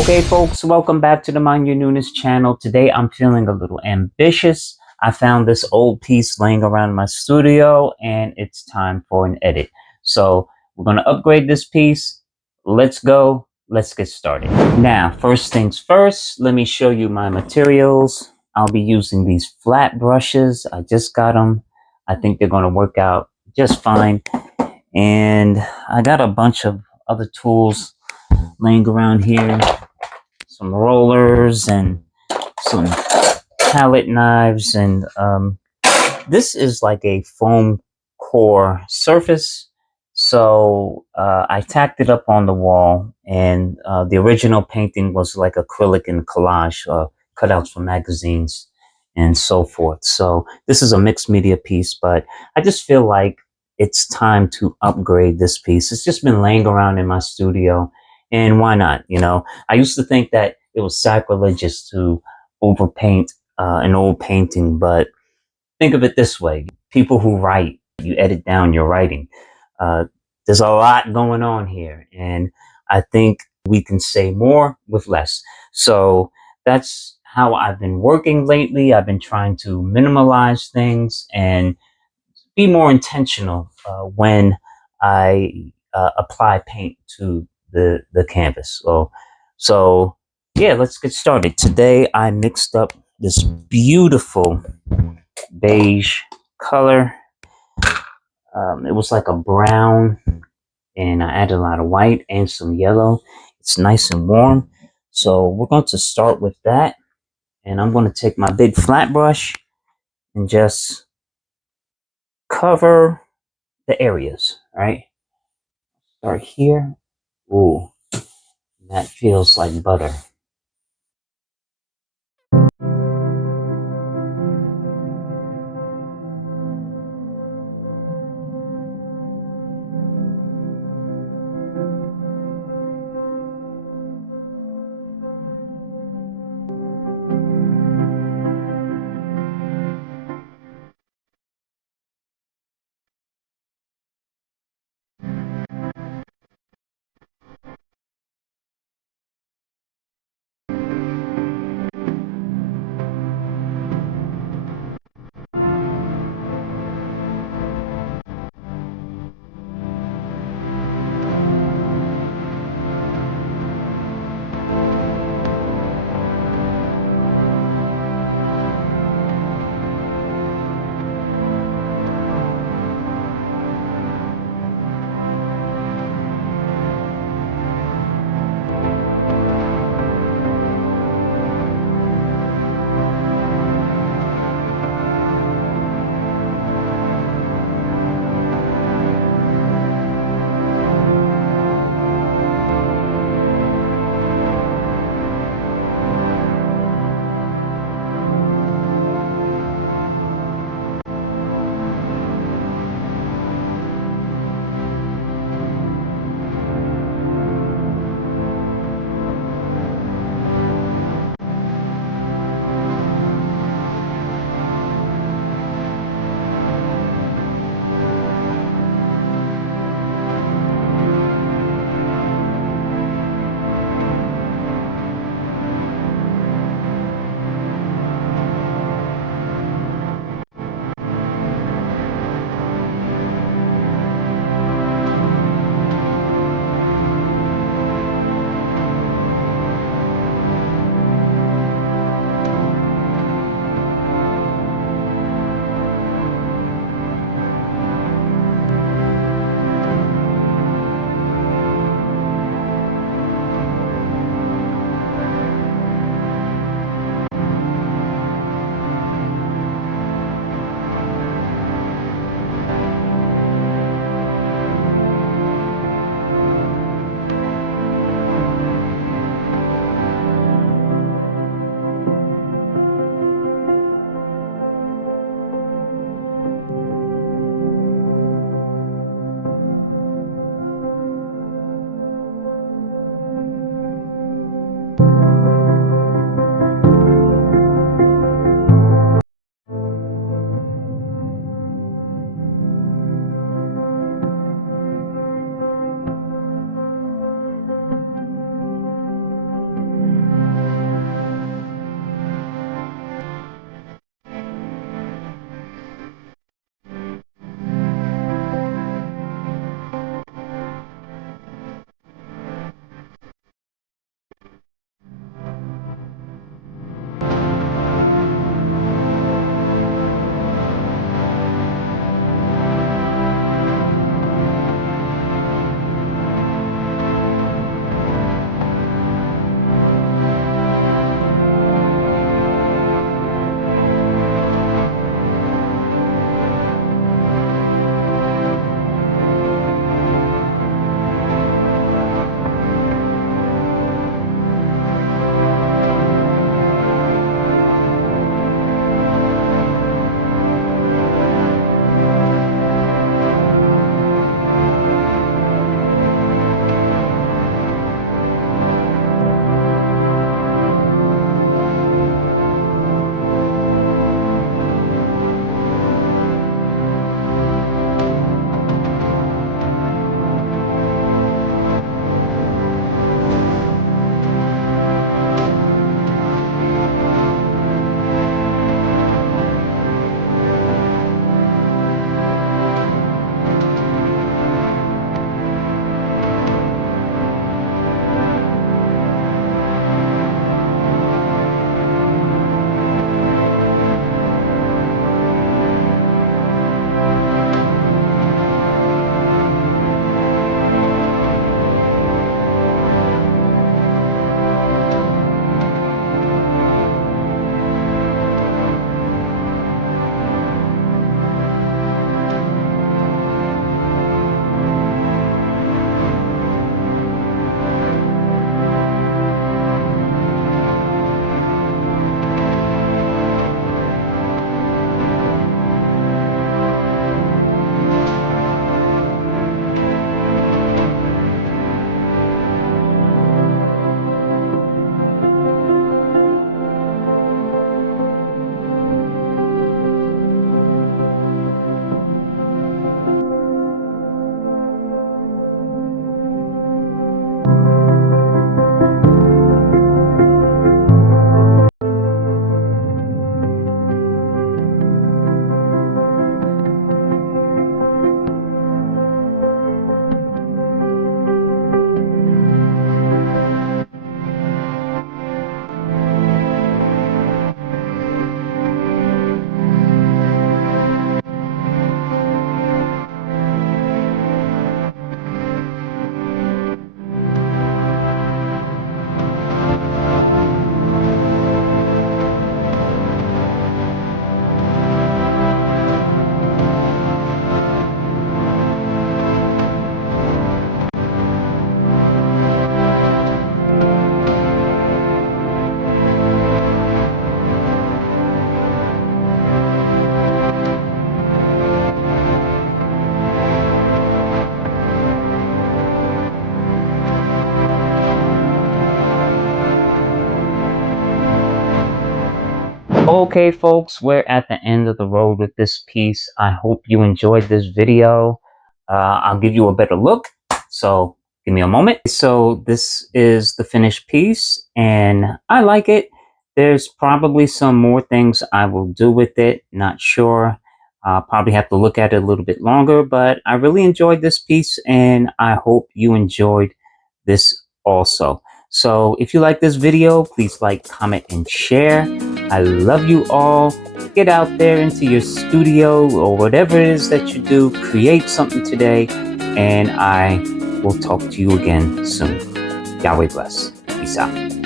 Okay, folks, welcome back to the Mind Your Newness channel. Today I'm feeling a little ambitious. I found this old piece laying around my studio and it's time for an edit. So we're going to upgrade this piece. Let's go. Let's get started. Now, first things first, let me show you my materials. I'll be using these flat brushes. I just got them. I think they're going to work out just fine. And I got a bunch of other tools laying around here, some rollers and some palette knives, and this is like a foam core surface. So I tacked it up on the wall, and the original painting was like acrylic and collage, cutouts for magazines and so forth. So this is a mixed media piece, but I just feel like it's time to upgrade this piece. It's just been laying around in my studio, and why not? You know, I used to think that it was sacrilegious to overpaint an old painting, but think of it this way. People who write, you edit down your writing. Uh, there's a lot going on here, and I think we can say more with less. So that's how I've been working lately. I've been trying to minimalize things and be more intentional when I apply paint to the canvas. So yeah, let's get started. Today I mixed up this beautiful beige color. It was like a brown, and I added a lot of white and some yellow. It's nice and warm. So we're going to start with that. And I'm going to take my big flat brush and just cover the areas, right? Start here. Ooh, that feels like butter. Okay, folks, we're at the end of the road with this piece. I hope you enjoyed this video. I'll give you a better look. So give me a moment. So this is the finished piece and I like it. There's probably some more things I will do with it. Not sure. I'll probably have to look at it a little bit longer, but I really enjoyed this piece and I hope you enjoyed this also. So if you like this video, please like, comment, and share. I love you all. Get out there into your studio or whatever it is that you do. Create something today, and I will talk to you again soon. Yahweh bless. Peace out.